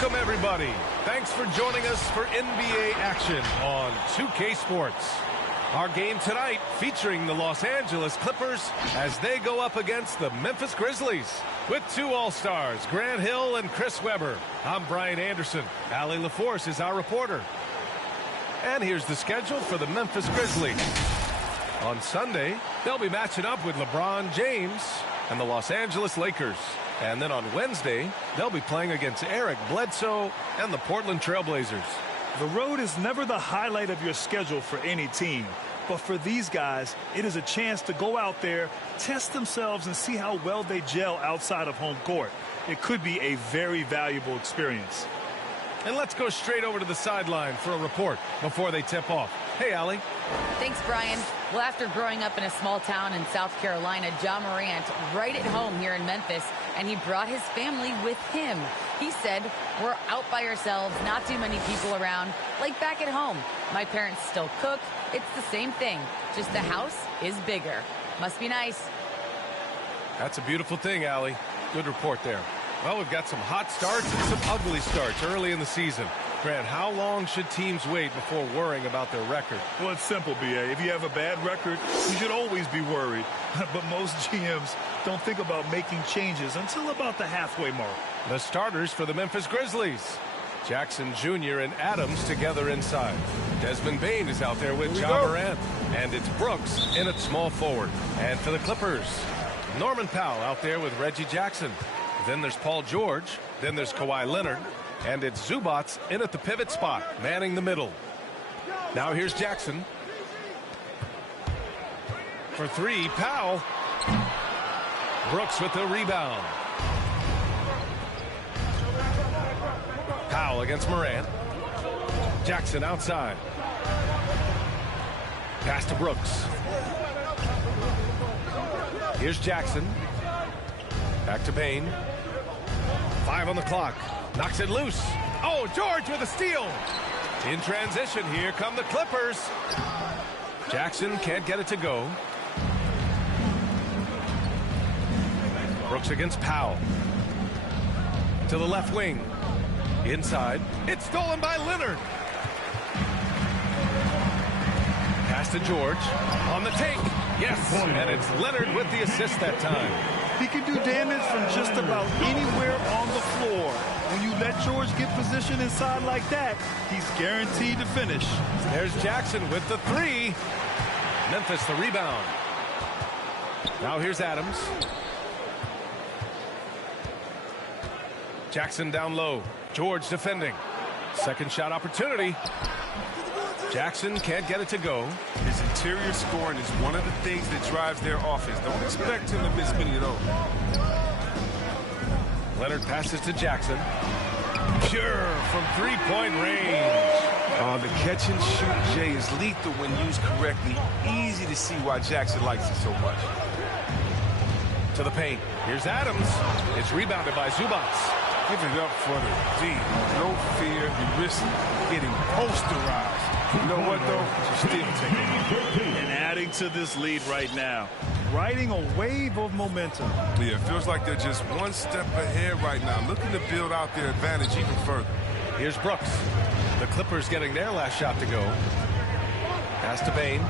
Welcome, everybody. Thanks for joining us for NBA action on 2K Sports. Our game tonight featuring the Los Angeles Clippers as they go up against the Memphis Grizzlies. With two All-Stars, Grant Hill and Chris Webber. I'm Brian Anderson. Allie LaForce is our reporter. And here's the schedule for the Memphis Grizzlies. On Sunday, they'll be matching up with LeBron James and the Los Angeles Lakers. And then on Wednesday, they'll be playing against Eric Bledsoe and the Portland Trailblazers. The road is never the highlight of your schedule for any team. But for these guys, it is a chance to go out there, test themselves, and see how well they gel outside of home court. It could be a very valuable experience. And let's go straight over to the sideline for a report before they tip off. Hey, Allie. Thanks, Brian. Well, after growing up in a small town in South Carolina, John Morant right at home here in Memphis, and he brought his family with him. He said, we're out by ourselves, not too many people around, like back at home. My parents still cook. It's the same thing, just the house is bigger. Must be nice. That's a beautiful thing, Allie. Good report there. Well, we've got some hot starts and some ugly starts early in the season. Grant, how long should teams wait before worrying about their record? Well, it's simple, B.A. If you have a bad record, you should always be worried. But most GMs don't think about making changes until about the halfway mark. The starters for the Memphis Grizzlies. Jackson Jr. and Adams together inside. Desmond Bane is out there with John Morant. And it's Brooks in at small forward. And for the Clippers, Norman Powell out there with Reggie Jackson. Then there's Paul George. Then there's Kawhi Leonard. And it's Zubats in at the pivot spot, manning the middle. Now here's Jackson. For three, Powell. Brooks with the rebound. Powell against Morant. Jackson outside. Pass to Brooks. Here's Jackson. Back to Bane. 5 on the clock. Knocks it loose. Oh, George with a steal. In transition, here come the Clippers. Jackson can't get it to go. Brooks against Powell. To the left wing. Inside. It's stolen by Leonard. Pass to George. On the take. Yes, and it's Leonard with the assist that time. He can do damage from just about anywhere on the floor. When you let George get position inside like that, he's guaranteed to finish. There's Jackson with the three. Memphis the rebound. Now here's Adams. Jackson down low. George defending. Second shot opportunity. Jackson can't get it to go. His interior scoring is one of the things that drives their offense. Don't expect him to miss many of those. Leonard passes to Jackson. Pure from three-point range. The catch and shoot, Jay, is lethal when used correctly. Easy to see why Jackson likes it so much. To the paint. Here's Adams. It's rebounded by Zubats. Give it up for the D. No fear. You risk getting posterized. You know what, though? You still take it. And adding to this lead right now. Riding a wave of momentum. Yeah, it feels like they're just one step ahead right now. Looking to build out their advantage even further. Here's Brooks. The Clippers getting their last shot to go. Pass to Bane.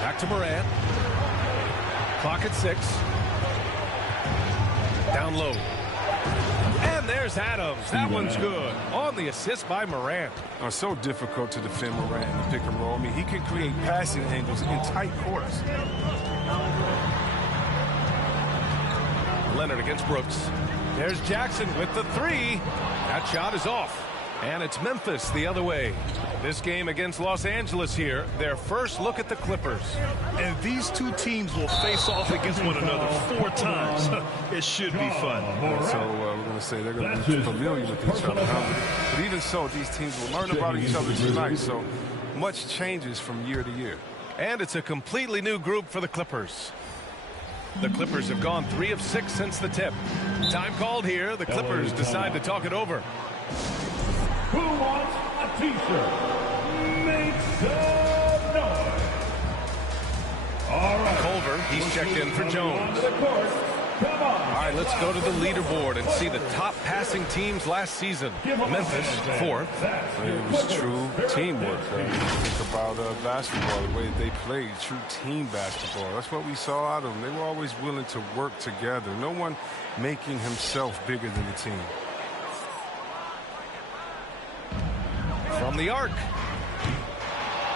Back to Morant. Clock at 6. Down low. And there's Adams. That one's good. On the assist by Morant. So difficult to defend Morant in the pick and roll. I mean, he can create passing angles in tight quarters. Leonard against Brooks. There's Jackson with the three. That shot is off. And it's Memphis the other way. This game against Los Angeles here, their first look at the Clippers. And these two teams will face off against one another 4 times. It should be fun. So we're going to say they're going to be familiar with each other. But even so, these teams will learn about each other tonight. So much changes from year to year. And it's a completely new group for the Clippers. The Clippers have gone 3 of 6 since the tip. Time called here. The Clippers decide to talk it over. Who wants a t-shirt? Make some noise. All right. Culver, he's checked in for Jones. Come on. All right, let's go to the leaderboard and see the top passing teams last season. Memphis, 4th. It was true teamwork. Think about basketball, the way they played, true team basketball. That's what we saw out of them. They were always willing to work together. No one making himself bigger than the team. From the arc.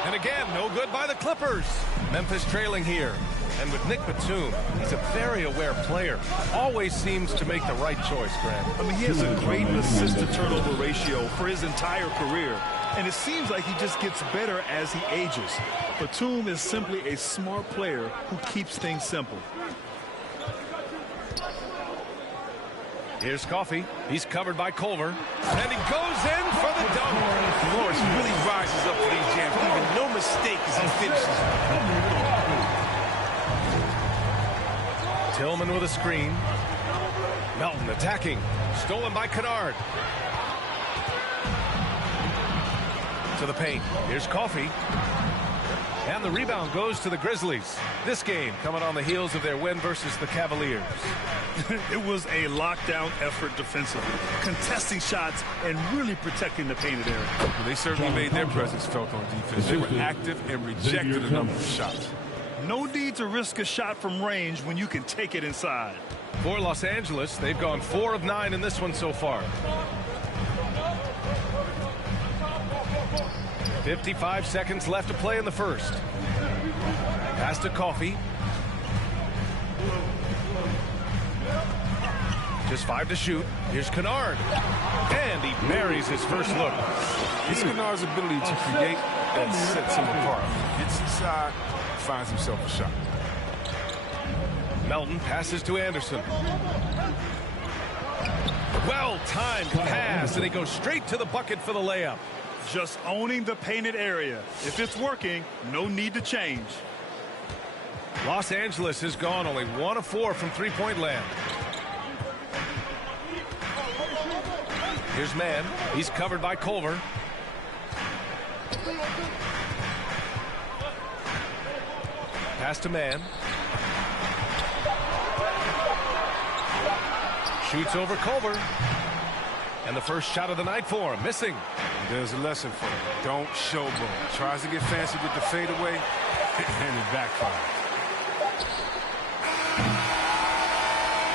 And again, no good by the Clippers. Memphis trailing here. And with Nick Batum, he's a very aware player. Always seems to make the right choice, Grant. I mean, he has a great assist-to-turnover ratio for his entire career. And it seems like he just gets better as he ages. Batum is simply a smart player who keeps things simple. Here's Coffey. He's covered by Culver. And he goes in for the dunk. Lawrence really rises up for these jams, leaving no mistake as he finishes. Tillman with a screen. Melton attacking. Stolen by Kennard. To the paint. Here's Coffey. And the rebound goes to the Grizzlies. This game coming on the heels of their win versus the Cavaliers. It was a lockdown effort defensively, contesting shots and really protecting the painted area. Well, they certainly made their presence felt on defense. They were active and rejected a number of shots. No need to risk a shot from range when you can take it inside. For Los Angeles, they've gone 4 of 9 in this one so far. 55 seconds left to play in the first. Pass to Coffey. Just 5 to shoot. Here's Kennard. And he buries his first look. It's Kennard's ability to create that sets him apart. Gets inside, finds himself a shot. Melton passes to Anderson. Well-timed pass, and he goes straight to the bucket for the layup. Just owning the painted area. If it's working, no need to change. Los Angeles has gone only 1 of 4 from three-point land. Here's Mann. He's covered by Culver. Pass to Mann. Shoots over Culver. And the first shot of the night for him. Missing. There's a lesson for him. Don't showboat. Tries to get fancy with the fadeaway, and it backfires.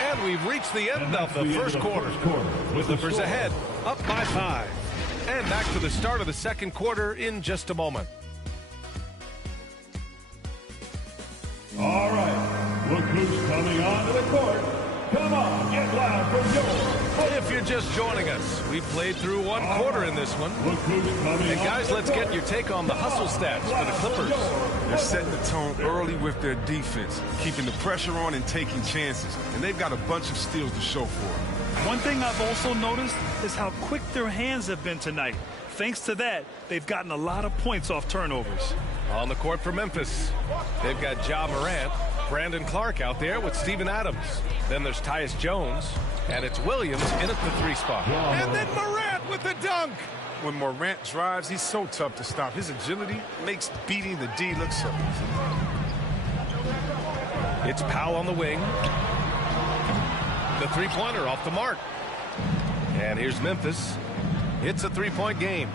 And we've reached the end of the first quarter. With the Clippers ahead, up by 5. And back to the start of the second quarter in just a moment. All right, look who's coming onto the court. Come on, get loud for yours. If you're just joining us, we've played through 1 quarter in this one. Look who's coming. And guys, let's get your take on the hustle stats for the Clippers. They're setting the tone early with their defense, keeping the pressure on and taking chances. And they've got a bunch of steals to show for it. One thing I've also noticed is how quick their hands have been tonight. Thanks to that, they've gotten a lot of points off turnovers. On the court for Memphis, they've got Ja Morant, Brandon Clark out there with Steven Adams. Then there's Tyus Jones, and it's Williams in at the 3 spot. And then Morant with the dunk. When Morant drives, he's so tough to stop. His agility makes beating the D look so easy. It's Powell on the wing. The three-pointer off the mark. And here's Memphis. It's a 3-point game.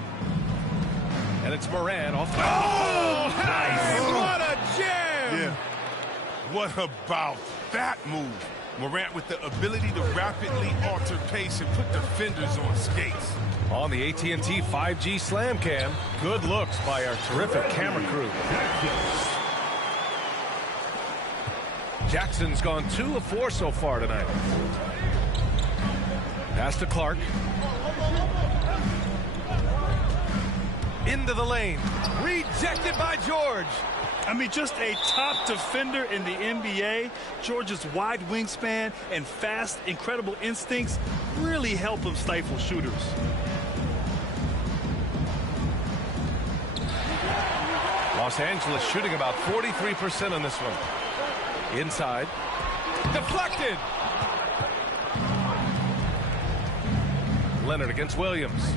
And it's Morant off the... Oh, nice! What a jam! Yeah. What about that move? Morant with the ability to rapidly alter pace and put defenders on skates. On the AT&T 5G Slam Cam, good looks by our terrific camera crew. Jackson's gone 2 of 4 so far tonight. Pass to Clark. Into the lane. Rejected by George. I mean, just a top defender in the NBA. George's wide wingspan and fast, incredible instincts really help him stifle shooters. Los Angeles shooting about 43% on this one. Inside. Deflected. Leonard against Williams.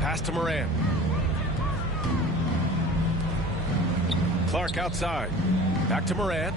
Pass to Morant. Clark outside. Back to Morant.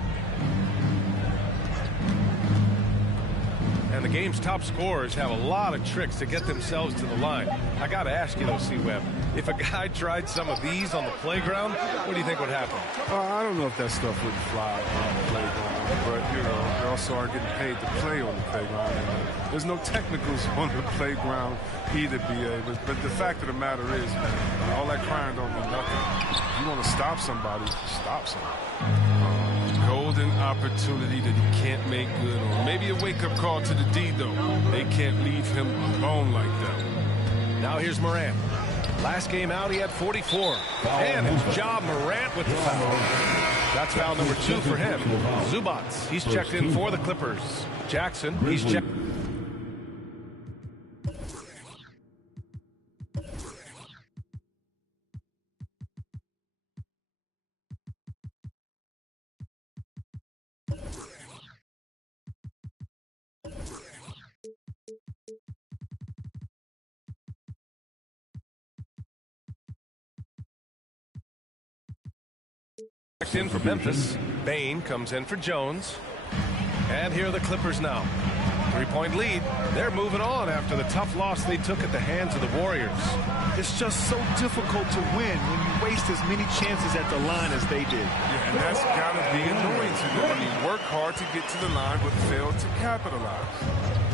And the game's top scorers have a lot of tricks to get themselves to the line. I got to ask you, though, C-Web, if a guy tried some of these on the playground, what do you think would happen? I don't know if that stuff would fly on the playground, but, you know, they also are getting paid to play on the playground. And there's no technicals on the playground either, B.A. But the fact of the matter is, man, all that crying don't mean nothing. If you want to stop somebody, stop somebody. Golden opportunity that he can't make good on. Maybe a wake-up call to the D, though. They can't leave him alone like that. Now here's Morant. Last game out, he had 44. And it's Ja Morant with the foul. That's foul number 2 for him. Zubats, he's checked in for the Clippers. Jackson, he's checked. In for Memphis. Bane comes in for Jones. And here are the Clippers now. 3-point lead. They're moving on after the tough loss they took at the hands of the Warriors. It's just so difficult to win when you waste as many chances at the line as they did. Yeah, and that's got to be annoying to them. I mean, work hard to get to the line but fail to capitalize.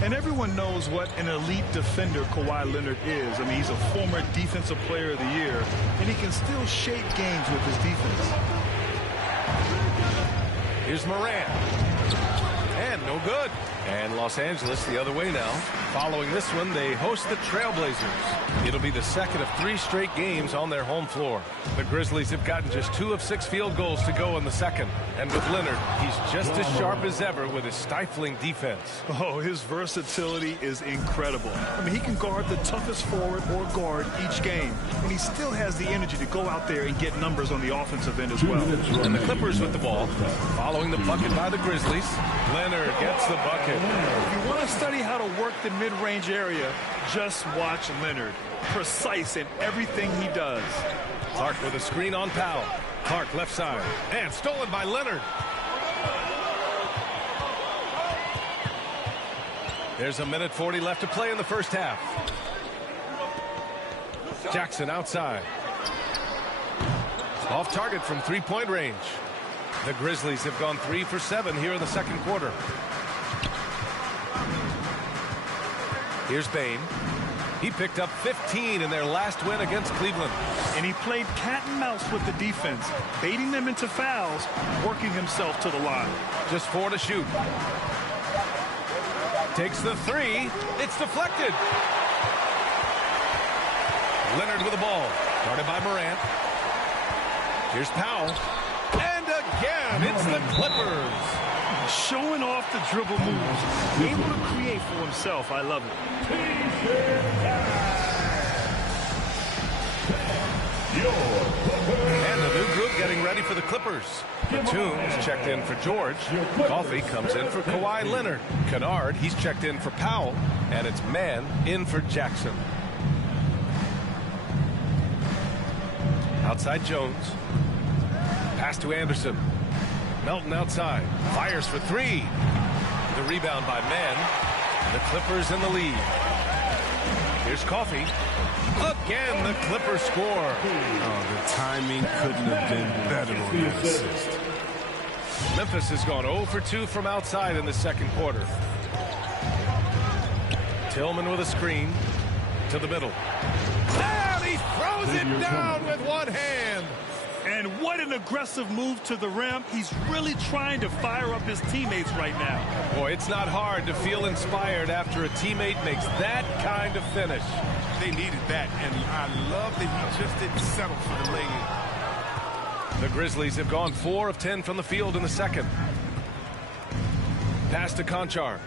And everyone knows what an elite defender Kawhi Leonard is. I mean, he's a former Defensive Player of the Year, and he can still shape games with his defense. Here's Morant. And no good. And Los Angeles the other way now. Following this one, they host the Trailblazers. It'll be the second of 3 straight games on their home floor. The Grizzlies have gotten just 2 of 6 field goals to go in the second. And with Leonard, he's just as sharp as ever with his stifling defense. Oh, his versatility is incredible. I mean, he can guard the toughest forward or guard each game. And he still has the energy to go out there and get numbers on the offensive end as well. And the Clippers with the ball. Following the bucket by the Grizzlies. Leonard gets the bucket. If you want to study how to work the mid-range area, just watch Leonard. Precise in everything he does. Clark with a screen on Powell. Clark left side. And stolen by Leonard. There's 1:40 left to play in the first half. Jackson outside. Off target from 3-point range. The Grizzlies have gone 3 for 7 here in the second quarter. Here's Bane. He picked up 15 in their last win against Cleveland. And he played cat and mouse with the defense, baiting them into fouls, working himself to the line. Just 4 to shoot. Takes the 3. It's deflected. Leonard with the ball. Guarded by Morant. Here's Powell. And again, it's the Clippers. Showing off the dribble moves. Able to create for himself. I love it. And the new group getting ready for the Clippers. Batum is checked in for George. Coffey comes in for Kawhi Leonard. Kennard, he's checked in for Powell. And it's Mann in for Jackson. Outside Jones. Pass to Anderson. Melton outside. Fires for 3. The rebound by Mann. The Clippers in the lead. Here's Coffey. Again, the Clippers score. Oh, the timing couldn't have been better on that assist. Memphis has gone 0 for 2 from outside in the second quarter. Tillman with a screen to the middle. And he throws it down with one hand. And what an aggressive move to the rim. He's really trying to fire up his teammates right now. Boy, it's not hard to feel inspired after a teammate makes that kind of finish. They needed that, and I love that he just didn't settle for the lay-in. The Grizzlies have gone 4 of 10 from the field in the second. Pass to Conchar.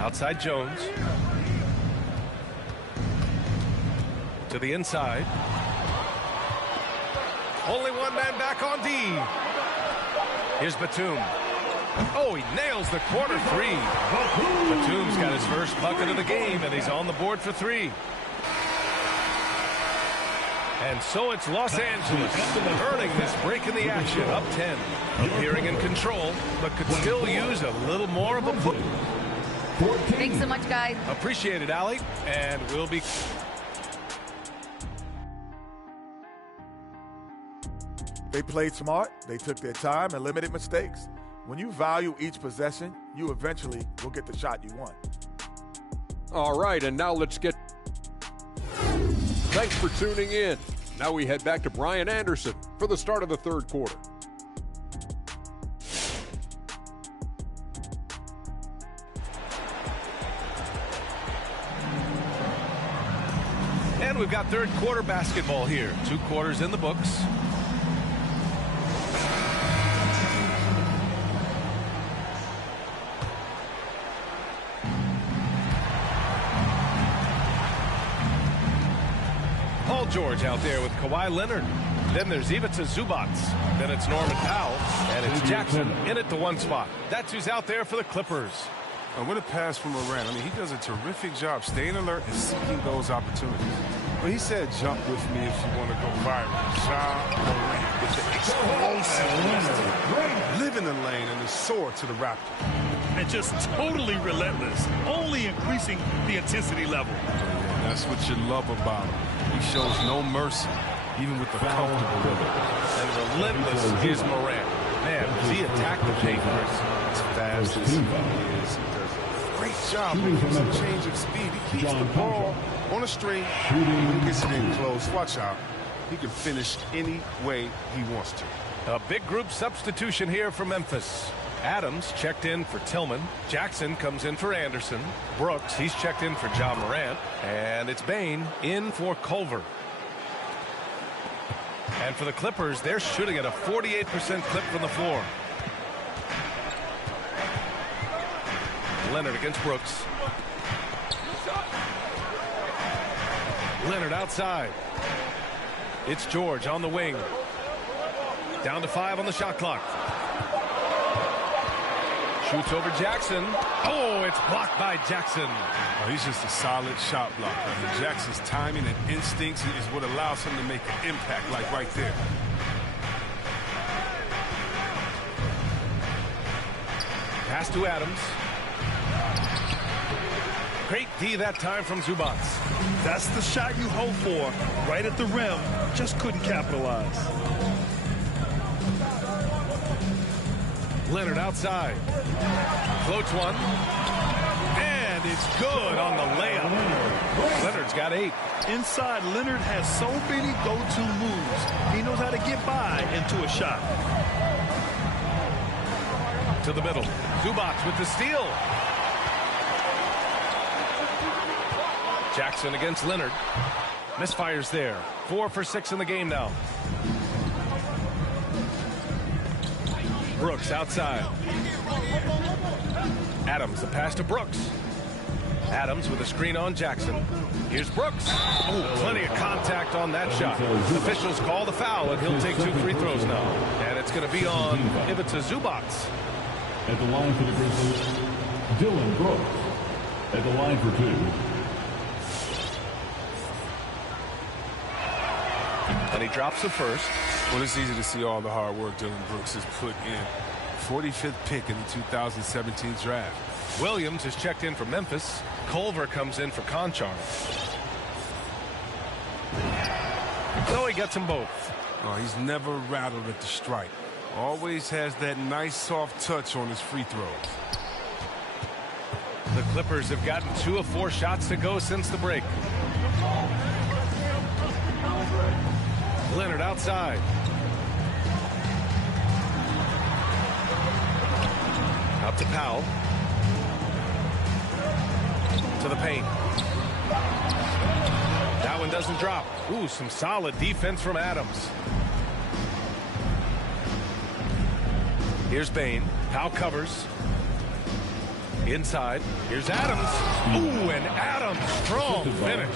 Outside Jones. To the inside. Only one man back on D. Here's Batum. Oh, he nails the corner 3. Batum's got his first bucket of the game, and he's on the board for 3. And so it's Los Angeles earning this break in the action, up 10. Appearing in control, but could still use a little more of a push. Thanks so much, guys. Appreciate it, Allie. And we'll be... They played smart, they took their time and limited mistakes. When you value each possession, you eventually will get the shot you want. All right, and now let's get... Thanks for tuning in. Now we head back to Brian Anderson for the start of the third quarter. And we've got third quarter basketball here. 2 quarters in the books. Paul George out there with Kawhi Leonard. Then there's Ivica Zubac. Then it's Norman Powell. And it's Jackson in at the 1 spot. That's who's out there for the Clippers. With a pass from Morant, I mean, he does a terrific job staying alert and seeking those opportunities. Well, he said, jump with me if you want to go viral. Morant with the explosiveness, live in the lane and the sword to the Raptors. And just totally relentless, only increasing the intensity level. Yeah, that's what you love about him. He shows no mercy, even with the comfortable rhythm. And relentless is Morant. Man, does he attack the paint as fast as he is. He does a great job with some change of speed. He keeps the ball on a string. When he gets it in close, watch out. He can finish any way he wants to. A big group substitution here for Memphis. Adams checked in for Tillman. Jackson comes in for Anderson. Brooks, he's checked in for Ja Morant. And it's Bane in for Culver. And for the Clippers, they're shooting at a 48% clip from the floor. Leonard against Brooks. Leonard outside. It's George on the wing. Down to 5 on the shot clock. Shoots over Jackson. Oh, it's blocked by Jackson. Oh, he's just a solid shot blocker. I mean, Jackson's timing and instincts is what allows him to make an impact like right there. Pass to Adams. Great D that time from Zubac. That's the shot you hope for. Right at the rim. Just couldn't capitalize. Leonard outside. Floats one. And it's good on the layup. Leonard's got 8. Inside, Leonard has so many go-to moves. He knows how to get by into a shot. To the middle. Zubac with the steal. Jackson against Leonard. Misfires there. 4 for 6 in the game now. Brooks outside. Adams, the pass to Brooks. Adams with a screen on Jackson. Here's Brooks. Oh, plenty of contact on that shot. Officials call the foul, and he'll take 2 free throws now. And it's going to be on Ivica Zubac. At the line for the Grizzlies, Dylan Brooks. At the line for 2. And he drops the first. Well, it's easy to see all the hard work Dylan Brooks has put in. 45th pick in the 2017 draft. Williams is checked in for Memphis. Culver comes in for Conchar. So he gets them both. Oh, he's never rattled at the stripe. Always has that nice soft touch on his free throws. The Clippers have gotten 2 of 4 shots to go since the break. Leonard outside. Up to Powell. To the paint. That one doesn't drop. Ooh, some solid defense from Adams. Here's Bane. Powell covers. Inside. Here's Adams. Ooh, and Adams, strong finish.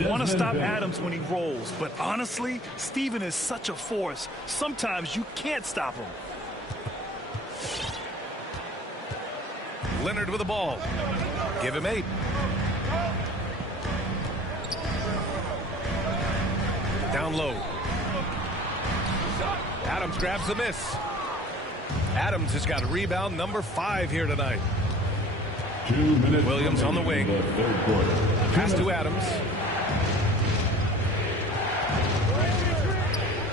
You want to stop Adams when he rolls, but honestly, Steven is such a force. Sometimes you can't stop him. Leonard with the ball. Give him 8. Down low. Adams grabs the miss. Adams has got a rebound number 5 here tonight. 2 minutes. Williams on the wing. Pass to Adams.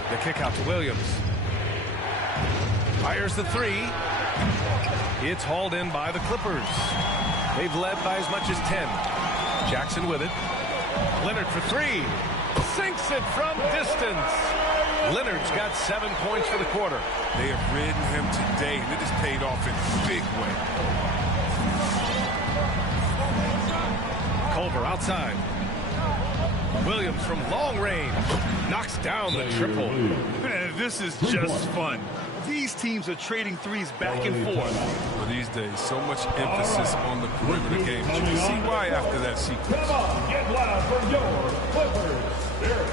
The kick out to Williams. Fires the 3. It's hauled in by the Clippers. They've led by as much as 10. Jackson with it. Leonard for 3. Sinks it from distance. Leonard's got 7 points for the quarter. They have ridden him today, and it has paid off in a big way. Culver outside. Williams from long range knocks down the triple. Man, this is just fun. These teams are trading threes back and forth. Well, these days, so much emphasis on the perimeter game. But you can see why after that sequence. Come on, get loud for your Clippers.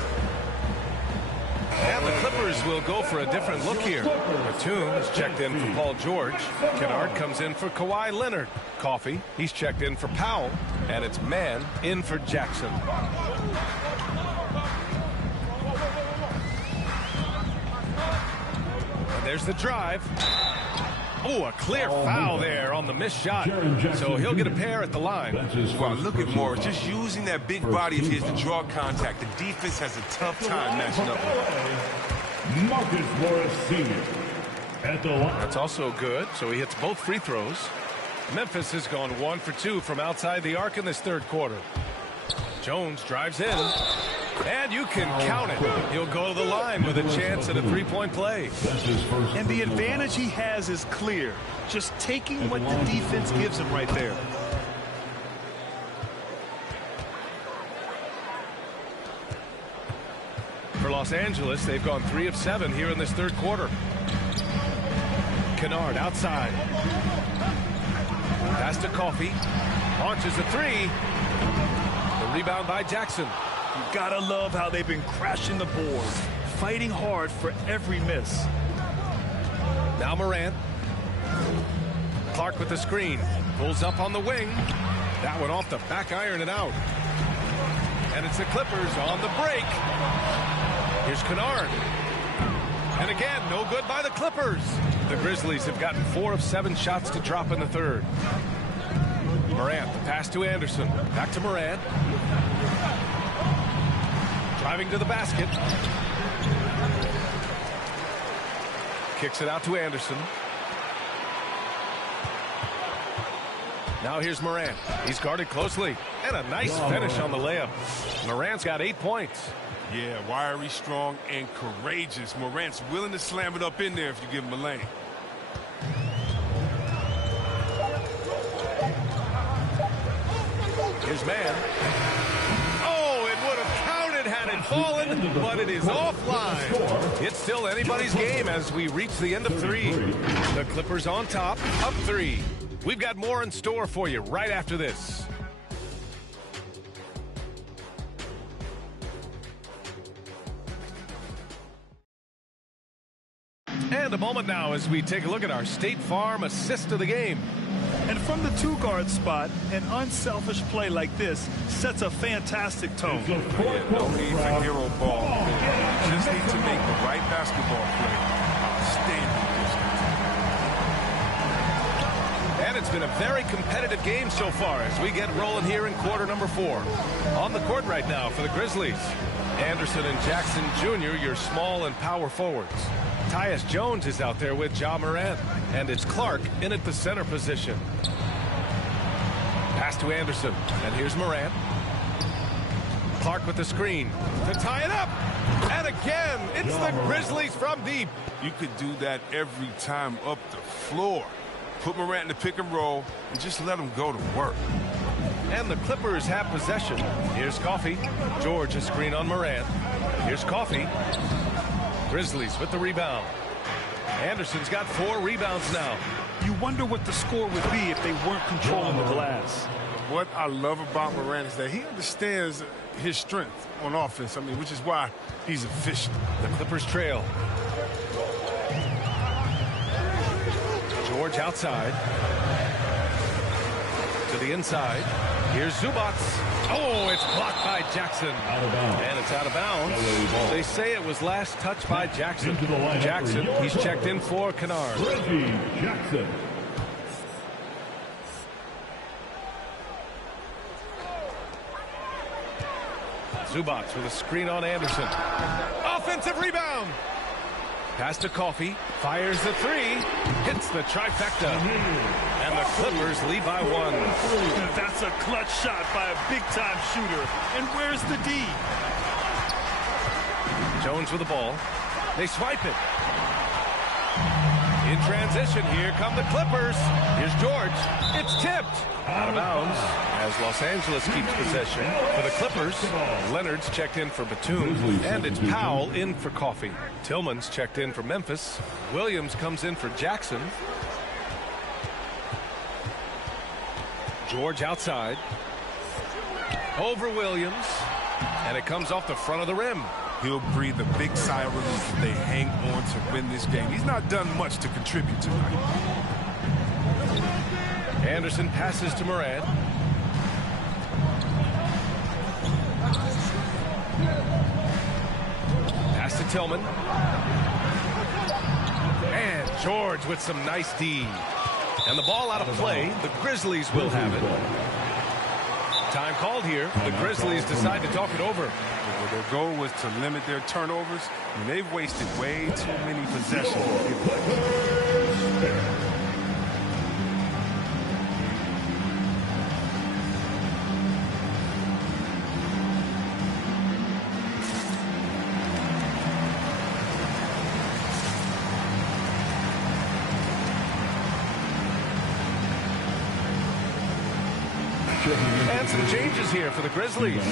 And the Clippers will go for a different look here. Batum is checked in for Paul George. Kennard comes in for Kawhi Leonard. Coffey, he's checked in for Powell. And it's Mann in for Jackson. And there's the drive. Oh, a clear foul there on the missed shot. So he'll get a pair at the line. Well, look at Morris, just using that big body of his to draw contact. The defense has a tough time matching up with him. Marcus Morris Sr. at the line. That's also good, so he hits both free throws. Memphis has gone 1 for 2 from outside the arc in this third quarter. Jones drives in, and you can count it. He'll go to the line with a chance at a three-point play. And the advantage he has is clear. Just taking what the defense gives him right there. For Los Angeles, they've gone 3 of 7 here in this third quarter. Kennard outside. Pass to Coffey. Launches a 3. The rebound by Jackson. You gotta love how they've been crashing the boards, fighting hard for every miss. Now Morant. Clark with the screen. Pulls up on the wing. That one off the back iron and out. And it's the Clippers on the break. Here's Kennard. And again, no good by the Clippers. The Grizzlies have gotten 4 of 7 shots to drop in the third. Morant, the pass to Anderson. Back to Morant. Driving to the basket. Kicks it out to Anderson. Now here's Morant. He's guarded closely. And a nice finish on the layup. Morant's got 8 points. Yeah, wiry, strong, and courageous. Morant's willing to slam it up in there if you give him a lane. Here's Mann. Oh, it would have counted had it fallen, but it is offline. It's still anybody's game as we reach the end of 3. The Clippers on top, up 3. We've got more in store for you right after this. And a moment now as we take a look at our State Farm assist of the game. And from the 2-guard spot, an unselfish play like this sets a fantastic tone. Yeah, no need for hero ball. You just need to make the right basketball play. Outstanding. And it's been a very competitive game so far as we get rolling here in quarter number 4. On the court right now for the Grizzlies, Anderson and Jackson Jr., your small and power forwards. Tyus Jones is out there with Ja Morant, and it's Clark in at the center position. Pass to Anderson, and here's Morant. Clark with the screen to tie it up. And again, it's the Grizzlies from deep. You could do that every time up the floor. Put Morant in the pick and roll and just let him go to work. And the Clippers have possession. Here's Coffey. George a screen on Morant. Here's Coffey. Grizzlies with the rebound. Anderson's got 4 rebounds now. You wonder what the score would be if they weren't controlling the glass. What I love about Morant is that he understands his strength on offense. I mean, which is why he's efficient. The Clippers trail. George outside. To the inside. Here's Zubats. Oh, it's blocked by Jackson. And it's out of bounds. They say it was last touched by Jackson. Jackson, he's checked in for Kennard. Reggie Jackson. Zubats with a screen on Anderson. Offensive rebound. Pass to Coffey. Fires the three. Hits the trifecta. And the Clippers lead by 1. That's a clutch shot by a big-time shooter. And where's the D? Jones with the ball. They swipe it. In transition, here come the Clippers. Here's George. It's tipped. Out of bounds as Los Angeles keeps possession. For the Clippers, Leonard's checked in for Batum. And it's Powell in for Coffey. Tillman's checked in for Memphis. Williams comes in for Jackson. George outside. Over Williams. And it comes off the front of the rim. He'll breathe a big sigh of relief if they hang on to win this game. He's not done much to contribute tonight. Anderson passes to Morant. Pass to Tillman. And George with some nice D. And the ball out of play. The Grizzlies will have it. Time called here. The Grizzlies decide to talk it over. Their goal was to limit their turnovers, and they've wasted way too many possessions. And some changes here for the Grizzlies.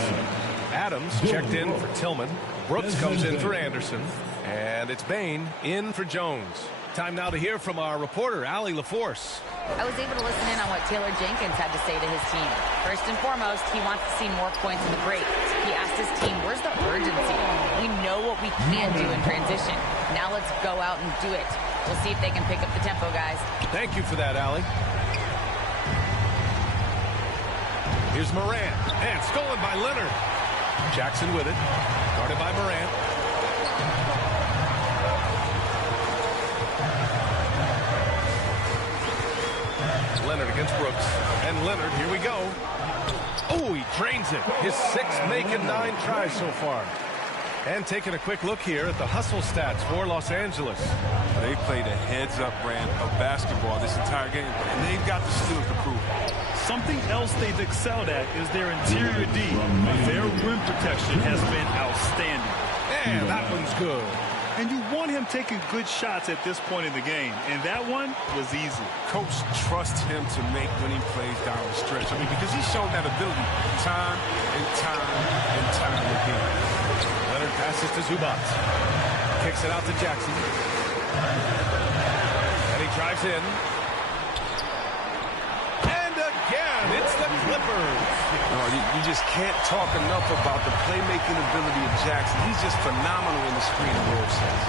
Adams checked in for Tillman. Brooks comes in for Anderson. And it's Bain in for Jones. Time now to hear from our reporter, Allie LaForce. I was able to listen in on what Taylor Jenkins had to say to his team. First and foremost, he wants to see more points in the break. He asked his team, where's the urgency? We know what we can do in transition. Now let's go out and do it. We'll see if they can pick up the tempo, guys. Thank you for that, Allie. Here's Morant. And stolen by Leonard. Jackson with it. Guarded by Morant. Leonard against Brooks. And Leonard, here we go. Oh, he drains it. His 6th make and 9 tries so far. And taking a quick look here at the hustle stats for Los Angeles. They played a heads-up brand of basketball this entire game, and they've got the skills to prove it. Something else they've excelled at is their interior D. Their rim protection has been outstanding. And that one's good. And you want him taking good shots at this point in the game. And that one was easy. Coach trusts him to make winning plays down the stretch. I mean, because he's shown that ability time and time and time again. Leonard passes to Zubats. Kicks it out to Jackson. And he drives in. It's the Clippers. No, you just can't talk enough about the playmaking ability of Jackson. He's just phenomenal in the screen and roll sets.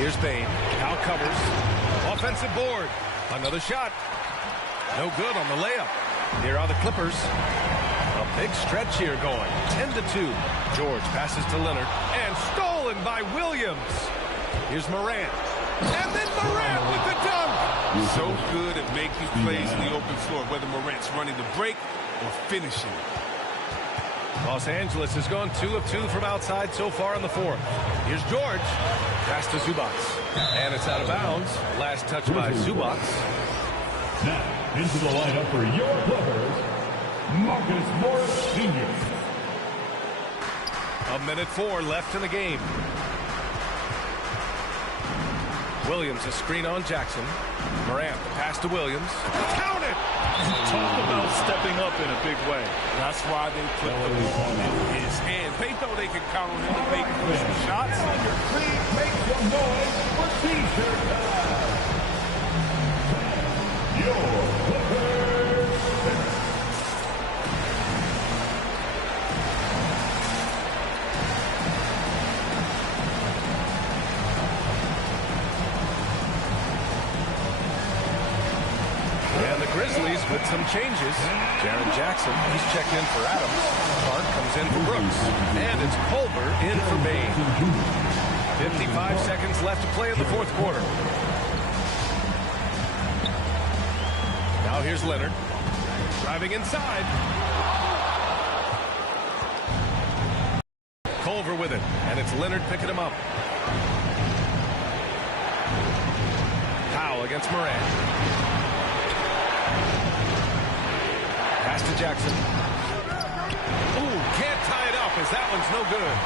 Here's Bain. Now covers. Offensive board. Another shot. No good on the layup. Here are the Clippers. A big stretch here going. 10-2. George passes to Leonard. And stolen by Williams. Here's Morant. And then Morant with the dunk. So good at making plays in the open floor, whether Morant's running the break or finishing. Los Angeles has gone 2 of 2 from outside so far in the 4th. Here's George. Pass to Zubats. And it's out of bounds. Last touch by Zubats. Now, into the lineup for your Clippers, Marcus Morris Sr. 1:04 left in the game. Williams a screen on Jackson. Morant, the pass to Williams. Count it! Talk about stepping up in a big way. That's why they put the ball in his hands. They know they can count on him to make crucial shots. Please make some noise for T-shirt time. Your Clippers. And the Grizzlies with some changes. Jaren Jackson, he's checked in for Adams. Clark comes in for Brooks. And it's Culver in for Bain. 55 seconds left to play in the fourth quarter. Now here's Leonard. Driving inside. Culver with it. And it's Leonard picking him up. Powell against Morant. Pass to Jackson. Ooh, can't tie it up as that one's no good.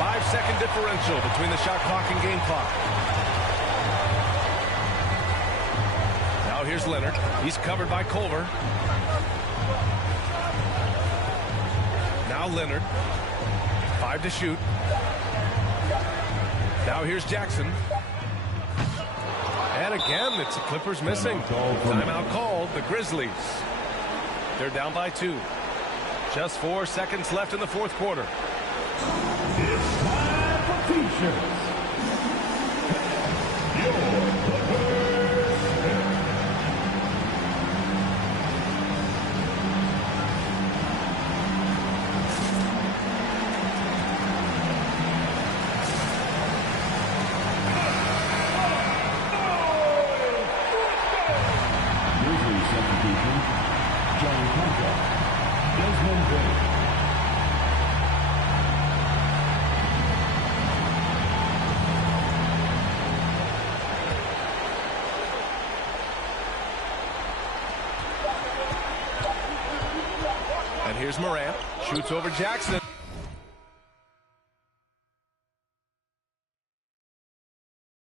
5-second differential between the shot clock and game clock. Now here's Leonard. He's covered by Culver. Now Leonard. 5 to shoot. Now here's Jackson. And again, it's the Clippers missing. Timeout called. The Grizzlies. They're down by 2. Just 4 seconds left in the fourth quarter. It's time for T-shirts. Your And here's Morant. Shoots over Jackson.